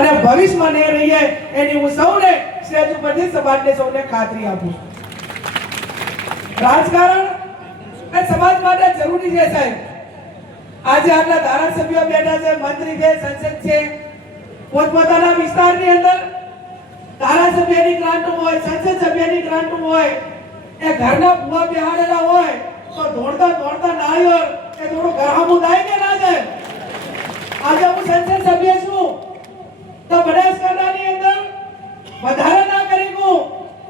અને ભવિષ્યમાં નહીં રહીએ એની હું સૌને સ્ટેજ ઉપરથી સમાજને સૌને ખાતરી આપું છું. રાજકારણ એ સમાજ માટે જરૂરી છે સાહેબ. આજે આટલા ધારાસભ્યો બેઠા છે, મંત્રી છે, સંસદ છે, પોતપોતાના વિસ્તારની અંદર ધારાસભ્યની ગ્રાન્ટ હોય, સંસદ સભ્યની ગ્રાન્ટ હોય, એ ઘરના ભૂવા બેહાડેલા હોય તો દોડતા દોડતા નાળિયેર એ થોડું ગરહામું થાય કે ના જાય. આજે હું સંસદ સભ્ય છું તો બનાસકાંઠાની અંદર વધારે ના કરી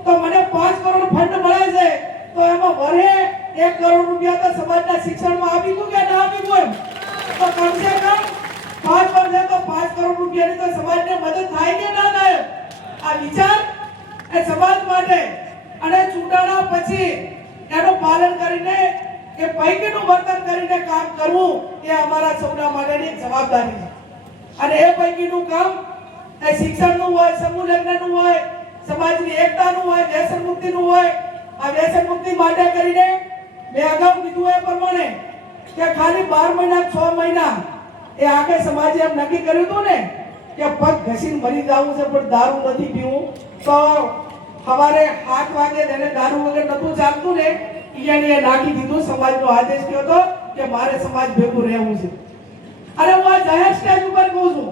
તો મને 5 કરોડ ફંડ મળે છે તો એમાં વરે 1 કરોડ રૂપિયા તો સમાજના શિક્ષણમાં આપી દઉં કે ના આપી દઉં? તો કમસે કમ 5 વર્ષે તો 5 કરોડ રૂપિયાની તો સમાજને મદદ થાય કે ના થાય? આ વિચાર એ સમાજ માટે અને ચૂંટણા પછી એનું પાલન કરીને એ પૈકીનું વર્તન કરીને કામ કરવું એ અમારા સૌના માટેની જવાબદારી છે. અને એ પૈકીનું કામ એ શિક્ષણનું હોય, સમૂહ લગ્નનું હોય, સમાજની એકતાનું હોય, વ્યસન મુક્તિનું હોય. આ વ્યસન મુક્તિ માટે કરીને મેં અગાઉ કીધું એ પ્રમાણે કે ખાલી 12 મહિના 6 મહિના એ આખે સમાજે એમ નક્કી કર્યું હતું ને કે પગ ઘસીને મરી જવું છે પણ દારૂ નથી પીવું. તો સવારે 7 વાગે એને દારૂ વગર નતું ચાલતું ને એ નાખી દીધું. સમાજનો આદેશ થયો હતો કે મારે સમાજ ભેગું રહેવું છે. અને હું આ જાહેર સ્ટેજ ઉપર કહું છું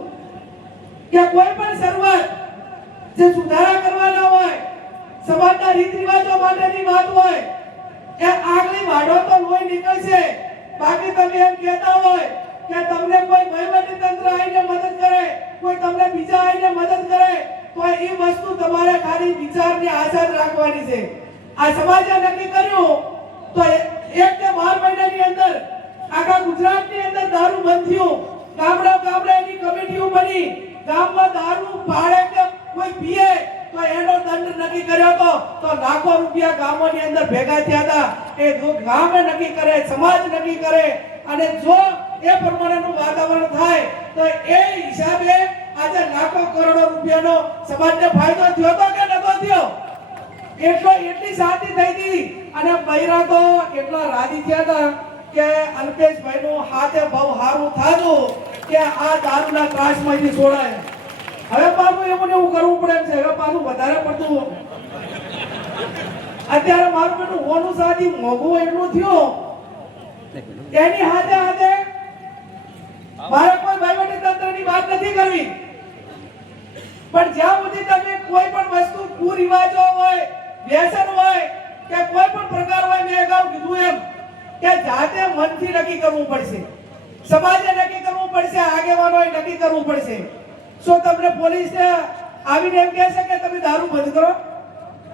કે કોઈ પણ શરૂઆત જે સુધારા કરવાના હોય, સમાજના રીત રિવાજો માટેની વાત હોય, એ આગલી વાડો તો લોહી નીકળશે. બાકી તમે એમ કહેતા હોય કે તમને કોઈ વહીવટી તંત્ર આવીને મદદ કરે, કોઈ તમને બીજા આવીને મદદ કરે, તો એ વસ્તુ તમારે ખાલી વિચારની આશા જ રાખવાની છે. આ સમાજે નક્કી કર્યું તો 1 કે 12 મહિનાની અંદર આખા ગુજરાતની અંદર દારૂ બંધ થયું. ગામડે એની કમિટીઓ બની. ગામમાં દારૂ પાડે કે કોઈ પીએ તો એનો દંડ નક્કી કર્યો તો લાખો રૂપિયા ગામોની અંદર ભેગા થયા હતા. એ ગામે નક્કી કરે, સમાજ નક્કી કરે અને જો એ પ્રમાણેનું વાતાવરણ થાય તો એ હિસાબે આજે લાખો કરોડો રૂપિયાનો સમાજને ફાયદો થયો તો કે નતો થયો? એટલી શાંતિ થઈ હતી. અને બૈરા તો એટલા રાજી થયા હતા કે અલ્પેશભાઈનું હાથે બહુ સારું થાતું કે આ દારૂના ત્રાસમાંથી છોડાય. હવે પાછું એવું કરવું પડે છે. હવે પાછું વધારે પડતું અત્યારે મારું બેટું હોનું સાદી મોઘું એટલું થયું એની હાથે હાથે મારે કોઈ વહીવટી તંત્રની વાત નથી કરવી, પણ જ્યાં સુધી તમે કોઈ પણ વસ્તુ કુરિવાજો હોય, વ્યસન હોય કે કોઈ પણ પ્રકાર હોય, મેં અગાઉ કીધું એમ કે જાતે મનથી નક્કી કરવું પડશે, સમાજે નક્કી કરવું પડશે, આગેવાનોએ નક્કી કરવું પડશે. શું તમને પોલીસ આવીને એમ કહેશે કે તમે દારૂ બંધ કરો?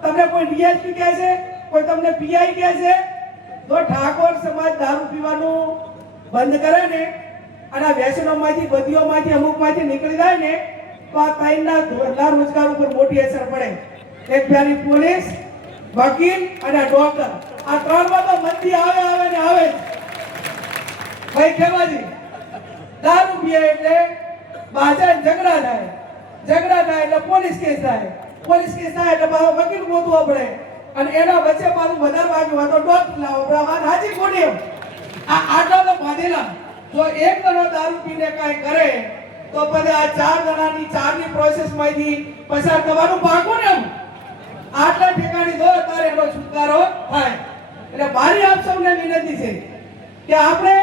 તમને કોઈ ડીએસપી કહેશે? કોઈ તમને પીઆઈ કહેશે? તો ઠાકોર સમાજ દારૂ પીવાનું બંધ કરે ને અને વ્યસનોમાંથી, બધીઓમાંથી, અમુકમાંથી નીકળી જાય ને તો આ ત્રણના રોજગાર ઉપર મોટી અસર પડે. એક પ્યારી પોલીસ, વકીલ અને ડોક્ટર, આ ત્રણમાં તો મંદી આવે ને આવે. ભાઈ કેવાજી દારૂ પીએ એટલે બાજાર ઝઘડા થાય એટલે પોલીસ કેસ થાય એટલે વકીલ ગોતવો પડે અને એના વચ્ચે પાછું વધારે વાગ્યું હોય તો ડોક્ટર લાવો. વાત હાજી ખોટી? આટલા તો બાંધેલા. જો એક જણો દારૂ પીને કાંઈ કરે તો પછી આ 4 જણાની 4ની પ્રોસેસમાંથી પસાર થવાનું પાકું ને. આટલા ઠેકાણી દો ત્યારે એનો છુટકારો થાય. એટલે મારી આપ સૌને વિનંતી છે કે આપણે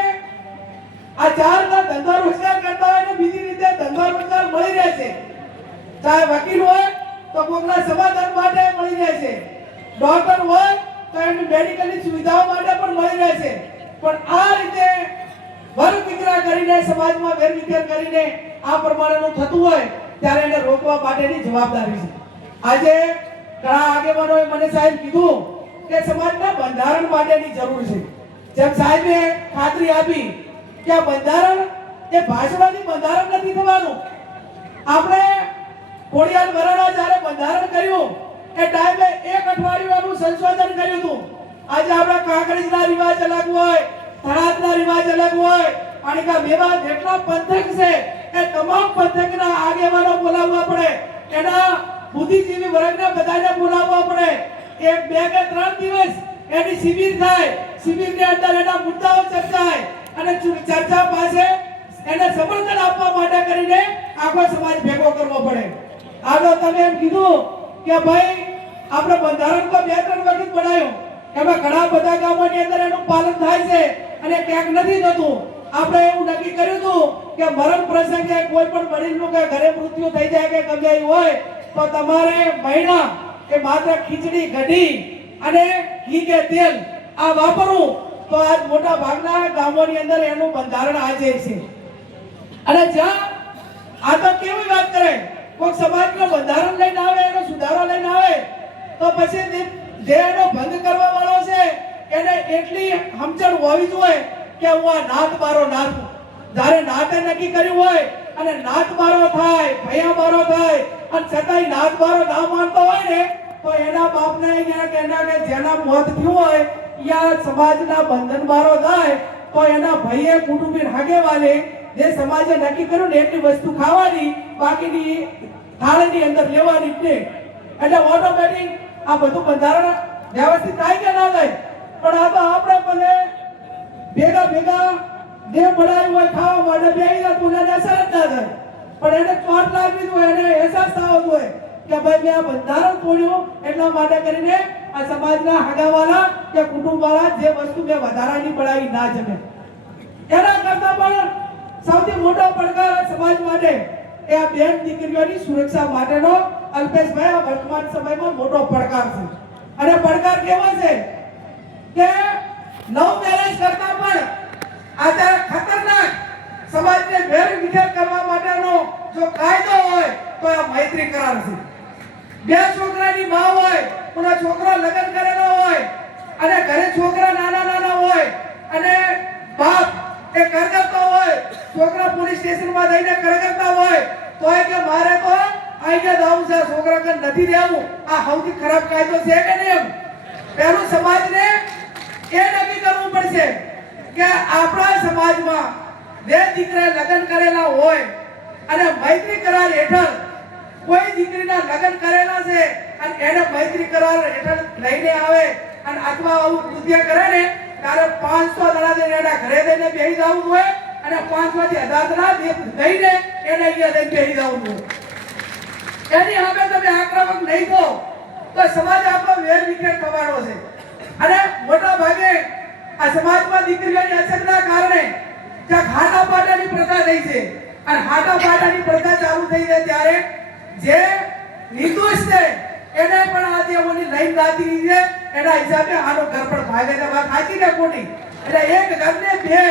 આ 4 ના ધંધા રોજગાર કરતા હોય ને બીજી રીતે ધંધા રોજગાર મળી રહે છે. ચાહે વકીલ હોય તો કોઈના સમાધાન માટે મળી રહે છે, ડોક્ટર હોય તો એની મેડિકલની સુવિધાઓ માટે પણ મળી રહે છે. પણ આ રીતે વર્ગ વિગ્રહ કરીને, સમાજમાં વેરવિખેર કરીને આ પ્રમાણેનું થતું હોય ત્યારે એને રોકવા માટેની જવાબદારી છે. આજે ઘણા આગેવાનોએ મને સાહેબ કીધું કે સમાજના બંધારણ માટેની જરૂર છે. જેમ સાહેબે ખાતરી આપી કે બંધારણ એ ભાષણથી બંધારણ નથી થવાનું. આપણે ખોડિયાર વરાણા જ્યારે બંધારણ કર્યું એ ટાઈમે 1 અઠવાડિયું એનું સંશોધન કર્યું હતું. આજે આપણા કાંકરેજના રિવાજ અલગ હોય, થરાદના રિવાજ અલગ હોય અને મેવા જેટલા પંથક છે એ તમામ પંથકના આગેવાનો બોલાવવા પડે, એના બુદ્ધિજીવી વર્ગને બધાને બોલાવવા પડે. 1, 2 કે 3 દિવસ એની શિબિર થાય. શિબિરની અંદર એના મુદ્દાઓ ચર્ચાય અને ચર્ચા પાસે એને સમર્થન આપવા માટે કરીને આખો સમાજ ભેગો કરવો પડે. આગળ તમે એમ કીધું કે ભાઈ આપણે બંધારણ તો 2-3 વખત બનાવ્યું, એમાં ઘણા બધા ગામોની અંદર એનું પાલન થાય છે અને ક્યાંક નથી થતું. આપણે એવું નક્કી કર્યું હતું કે મરણ પ્રસંગે કોઈ પણ વડીલનું કે ઘરે મૃત્યુ થઈ જાય કે ગમે એવું હોય તો તમારે મહિના કે માત્ર ખીચડી કઢી અને ઘી કે તેલ આ વાપરવું. તો આજ મોટા ભાગના ગામોની અંદર એનું બંધારણ આજે છે. અને જ્યાં આ તો કેવી વાત કરે, કોઈ સમાજનું બંધારણ લઈને આવે, એનો સુધારો લઈને આવે તો પછી જે એનો ભંગ કરવા વાળો છે એને એટલી સમજણ હોવી જોઈએ કે હું આ નાત મારો નાથું. જ્યારે નાતે નક્કી કર્યું હોય અને નાત મારો થાય, ભયા મારો થાય અને છતાંય નાત મારો ના માનતો હોય ને તો એના બાપને એના કે જેના મોત થયું હોય યા સમાજના બંધન મારો થાય તો એના ભાઈએ કુટુંબી હાગેવાલે જે સમાજે નક્કી કર્યું ને એટલી વસ્તુ ખાવાની, બાકીની થાળીની અંદર લેવાની જ નહીં. એટલે ઓટોમેટિક આ બધું બંધારણ વ્યવસ્થિત થાય કે ના થાય. પણ આ તો આપણે ભલે ભેગા જે બનાવ્યું હોય ખાવા માટે બેહી જાય કોઈને અસર જ ના થાય, પણ એને ચોટ લાગવી હોય, એને અહેસાસ થવો જોઈએ કે ભાઈ મેં આ બંધારણ તોડ્યું એટલા માટે કરીને આ સમાજના હગાવાલા કે કુટુંબવાળા જે વસ્તુ મેં વધારાની બનાવી ના જમે. એના કરતા પણ સૌથી મોટો પડકાર સમાજ માટે એ આ બેન દીકરીઓની સુરક્ષા માટેનો અલ્પેશભાઈ આ વર્તમાન સમયમાં મોટો પડકાર છે. અને પડકાર કેવો છે કે લવ મેરેજ કરતા પણ અત્યારે ખતરનાક સમાજને વેરવિખેર કરવા માટેનો જો કાયદો હોય તો આ મૈત્રી કરાર છે. બે છોકરાની માં હોય, કોના છોકરો લગ્ન કરેલો હોય અને ઘરે છોકરા નાના હોય અને બાપ એ કરગરતો હોય, છોકરા પોલીસ સ્ટેશનમાં જઈને કરગરતા હોય તોય કે મારે તો આઈને દાવું છે, છોકરા કે નથી દેવું. આ સૌથી ખરાબ કાયદો છે કે નહીં? પહેલું સમાજને એ નક્કી કરવું પડશે કે આપણા સમાજમાં જે દીકરા લગ્ન કરેલા હોય અને મૈત્રી કરાર હેઠળ કોઈ દીકરીના લગ્ન કરેલા છે અને એને મૈત્રી કરાર હેઠળ લઈને આવે અને અથવા આવું કૃત્ય કરે ને ત્યારે 500 દડા દઈને એના ઘરે દઈને બેહી જવું હોય અને 5 માંથી 1000 દડા દઈને એને અહીંયા દઈને બેહી જવું હોય. એની સામે તમે આક્રમક નહીં થો તો સમાજ આપણો વેરવિખેર થવાનો છે. અને મોટા ભાગે આ સમાજમાં દીકરીઓની અછતના કારણે જ્યાં હાટા પાટાની પ્રથા થઈ છે અને હાટા પાટાની પ્રથા ચાલુ થઈ છે ત્યારે જે નિર્દોષ છે એને પણ આ દેવોની લાઈન લાગી છે. એના હિસાબે આનો ઘર પણ ભાગે છે. વાત સાચી કે ખોટી? એટલે એક ઘરને બે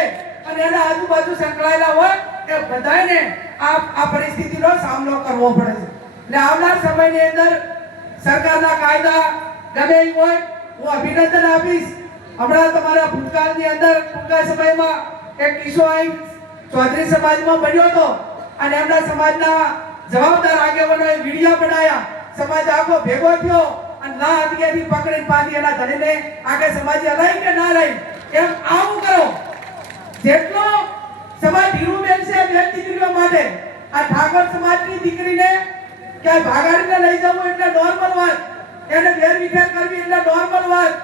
અને એના આજુબાજુ સંકળાયેલા હોય એ બધાને આ પરિસ્થિતિનો સામનો કરવો પડે છે. એટલે આવનાર સમયની અંદર સરકારના કાયદા ગમે એ હોય હું અભિનંદન આપીશ. હમણાં તમારા ભૂતકાળની અંદર ટૂંકા સમયમાં એક કિસ્સો અહીં ચૌધરી સમાજમાં બન્યો હતો અને એમના સમાજના જવાબદાર આગેવાનોએ વિડિયો બનાવ્યા. સમાજ આખો ભેગો થયો અને ના અધિકારી પકડીને પાછી એના ધણીને આખે સમાજે લઈ કે ના લઈ એમ આવું કરો. જેટલો સમાજ ઢીલું બેન છે બેન દીકરીઓ માટે આ ઠાકોર સમાજની દીકરીને કે ભાગાડીને લઈ જવું એટલે નોર્મલ વાત, એને વેરવિખેર કરવી એટલે નોર્મલ વાત.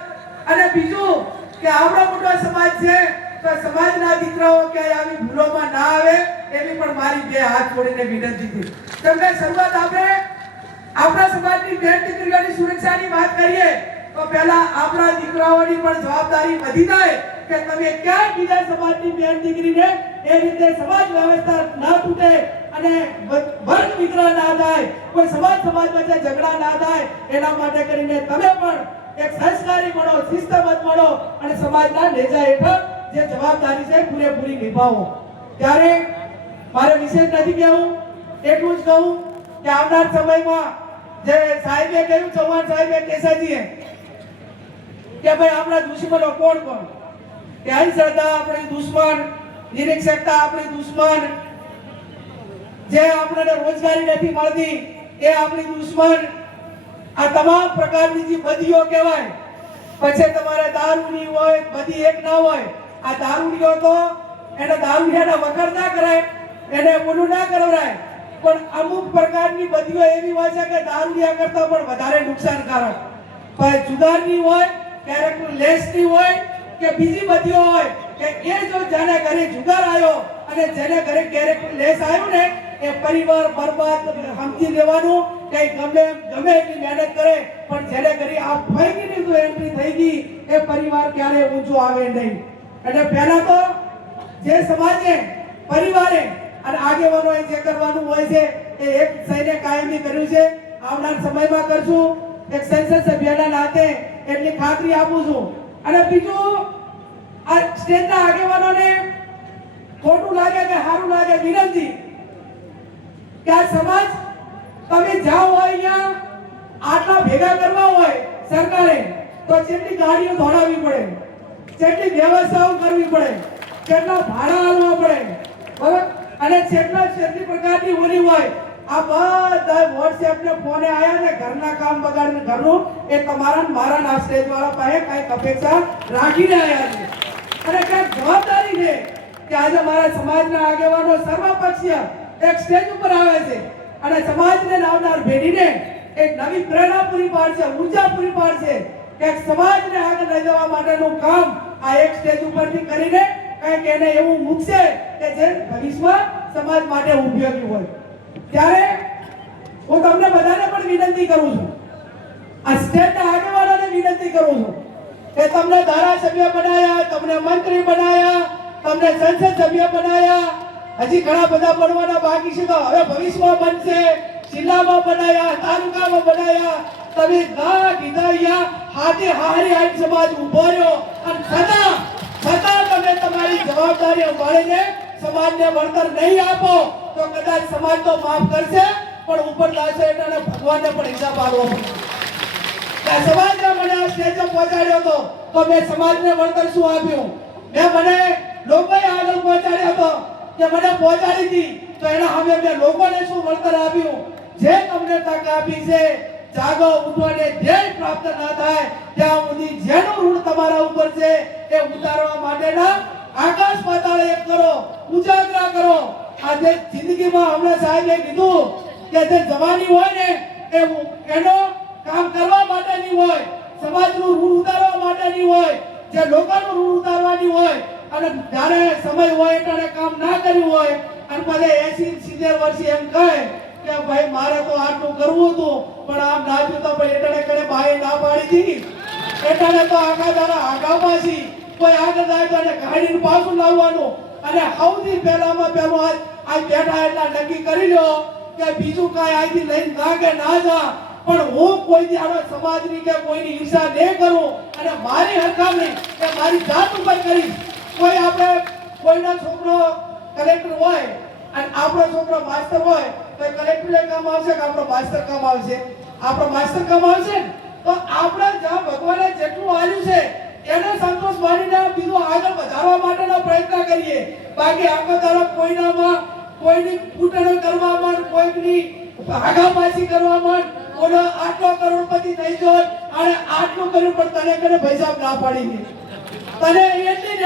અને બીજું કે આવડો મોટો સમાજ છે તો સમાજના દીકરાઓ ક્યાંય આવી ભૂલોમાં ના આવે એવી પણ મારી બે હાથ જોડીને વિનંતી છે. કેમ કે શરૂઆત આપણે આપણા સમાજની બેન દીકરીઓની સુરક્ષાની વાત કરીએ તો પહેલા આપણા દીકરાઓની પણ જવાબદારી વધી જાય કે તમે ક્યાં બીજા સમાજની બેન દીકરીને એ રીતે સમાજ વ્યવસ્થા ના તૂટે અને વર્ગ વિગ્રહ ના થાય, કોઈ સમાજમાં ઝઘડા ના થાય એના માટે કરીને તમે પણ એક સંસ્કારી બનો, શિસ્તબદ્ધ બનો અને સમાજના નેજા હેઠળ જે જવાબદારી છે પૂરેપૂરી નિભાવો. ત્યારે મારે વિશેષ નથી કહેવું, એટલું જ કહું કે આવનાર સમયમાં જે સાહેબે કહ્યું, ચૌહાણ સાહેબે કેસાજીએ કે ભાઈ આપણા દુશ્મનો કોણ કોણ, કે અંધશ્રદ્ધા આપણી દુશ્મન, નિરીક્ષકતા આપણી દુશ્મન, જે આપણને રોજગારી નથી મળતી એ આપણી દુશ્મન, આ તમામ પ્રકારની જે બદીઓ કહેવાય. પછી તમારે દારૂની હોય બધી એક ના હોય. આ દારૂડીઓ તો એને દારૂડિયાના વખાણ ના કરાય, એને બોલું ના કરવરાય, પણ અમુક પ્રકારની બદીઓ એવી હોય છે કે દારૂડિયા કરતા પણ વધારે નુકસાનકારક. પણ જુગારની હોય, કેરેક્ટર લેસની હોય કે બીજી બદીઓ હોય કે એ જો જાણે ઘરે જુગાર આવ્યો અને અને જેને ઘરે ક્યારેક લેસ આવ્યું ને એ પરિવાર બરબાદ સમજી લેવાનું કે ગમે એટલી મહેનત કરે પણ જેને ઘરે આ ફાઈની જો એન્ટ્રી થઈ ગઈ એ પરિવાર ક્યારે ઊંચો આવે નહીં. એટલે પહેલા તો જે સમાજે પરિવારે અને આગેવાનોએ જે કરવાનું હોય છે એ એક સૈન્ય કાયમી કર્યું છે. આવનાર સમયમાં કરશું. એક સંસદ સભ્યના નાતે એટલી ખાતરી આપું છું. અને બીજું આ સ્ટેટના આગેવાનોને ખોટું લાગે કે સારું લાગે વિનંતી કે આ સમાજ તમે જાઓ હોય અહીંયા આટલા ભેગા કરવા હોય સરકારે તો જેટલી ગાડીઓ દોડાવવી પડે, જેટલી વ્યવસ્થાઓ કરવી પડે, કેટલા ભાડા આલવા પડે, બરાબર? અને જેટલી પ્રકારની ઓલી હોય આ બધા WhatsApp ને ફોને આયા ને ઘરના કામ બગાડીને ઘરનું એ તમારા ને મારા ના સ્ટેજ વાળા પાસે કઈક અપેક્ષા રાખીને આયા છે. અને કઈક જવાબદારી છે કે આજે મારા સમાજના આગેવાનો સર્વપક્ષીય એક સ્ટેજ ઉપર આવે છે અને સમાજને આવનાર પેઢીને એક નવી પ્રેરણા પૂરી પાડશે, ઉર્જા પૂરી પાડશે કે સમાજને આગળ લઈ જવા માટેનું કામ આ એક સ્ટેજ ઉપરથી કરીને કંઈક એને એવું મૂકશે કે જે ભવિષ્યમાં સમાજ માટે ઉપયોગી હોય. ત્યારે હું તમને બધાને પણ વિનંતી કરું છું, આ સ્ટેટના આગેવાનોને વિનંતી કરું છું કે તમને ધારાસભ્ય બનાયા, તમને મંત્રી બનાયા, તમને સંસદ સભ્ય બનાયા, હજી ઘણા બધા બનવાના બાકી છે. તો હવે ભવિષ્યમાં બનશે. જિલ્લામાં બનાયા, તાલુકામાં બનાયા, તમે ના કીધા અહીંયા હાથે હારી આઈ સમાજ ઉભો રહ્યો અને છતાં તમે તમારી જવાબદારી સંભાળીને સમાજને વળતર નહીં આપો તો કદાચ સમાજ તો માફ કરશે પણ ઉપર લાશે એટલે ભગવાનને પણ હિસાબ આપવો પડશે. સમાજને મને આ સ્ટેજ પહોંચાડ્યો હતો તો મેં સમાજને વળતર શું આપ્યું? મને લોકોએ આગળ પહોંચાડ્યો હતો કે મને પહોંચાડી હતી તો એના સામે મેં લોકોને શું વળતર આપ્યું? જે તમને તક આપી છે જાગો, ઉઠવાને ધ્યેય પ્રાપ્ત ના થાય ત્યાં સુધી જેનું ઋણ તમારા ઉપર છે એ ઉતારવા માટેના આકાશ પાતાળ એક કરો, ઉજાગરા કરો. આજે જિંદગીમાં હમણાં સાહેબે કીધું કે જે જવાની હોય ને એ એનો કામ કરવા માટેની હોય, સમાજનું ઋણ ઉતારવા માટેની હોય, જે લોકોનું ઋણ ઉતારવાની હોય અને જ્યારે સમય હોય એટલે કામ ના કર્યું હોય અને પછી 80-70 વર્ષે એમ કહે કે ભાઈ મારે તો આટલું કરવું હતું પણ આમ ના જોતા પણ એટલે કરે બાએ ના પાડી હતી એટલે તો આખા દાડા આગા પાછી કોઈ આગળ જાય તો ગાડીને પાછું લાવવાનું. અને સૌથી પહેલામાં પહેલું આજ બેઠા એટલા નક્કી કરી લો કે બીજું કાંઈ અહીંથી લઈને ના કે ના જા પણ હું કોઈ દિવસ સમાજની કે કોઈની ઈર્ષા નહીં કરું અને મારી હરખામણી કે મારી જાત ઉપર કરીશ. કોઈ આપણે કોઈનો છોકરો કલેક્ટર હોય અને આપણો છોકરો માસ્ટર હોય તો કલેક્ટરને કામ આવશે કે આપણો માસ્ટર કામ આવશે? આપણો માસ્ટર કામ આવશે. તો આપણે જ્યાં ભગવાને જેટલું આલ્યું છે એને સંતોષ માનીને બીજું આગળ વધારવા માટેનો પ્રયત્ન કરીએ. બાકી આખો દાડો કોઈનામાં કોઈની કૂટણ કરવામાં, કોઈની ભાગાપાછી કરવામાં, ઓલો આટલો કરોડપતિ થઈ ગયો અને આટલું કર્યું પણ તને કરે પૈસા ના પાડી ગઈ. તને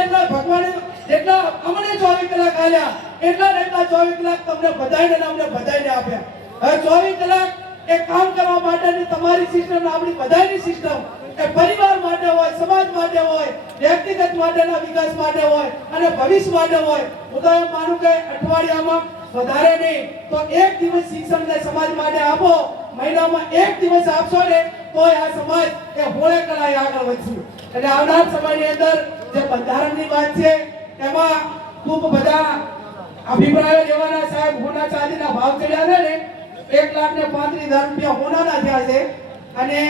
એટલા ભગવાને જેટલા અમને 24 કલાક આલ્યા એટલા 24 કલાક તમને બધાઈને અમને બધાઈને આપ્યા. હવે 24 કલાક એ કામ કરવા માટેની તમારી સિસ્ટમ, આપણી બધાની સિસ્ટમ એ પરિવાર માટે હોય, સમાજ માટે હોય, વ્યક્તિગત માટેના વિકાસ માટે હોય અને ભવિષ્ય માટે હોય. હું તો એમ માનું કે અઠવાડિયામાં વધારે નહીં તો એક દિવસ શિક્ષણને સમાજ માટે આપો, મહિનામાં એક દિવસ આપશો ને તો આ સમાજ એ હોળે કળાએ આગળ વધશે. એટલે આવનાર સમયની અંદર જે બંધારણની વાત છે એમાં ખૂબ બધા અભિપ્રાયો લેવાના. સાહેબ, હોના ચાંદીના ભાવ ચડ્યા છે ને 1,35,000 રૂપિયા હોનાના થયા છે અને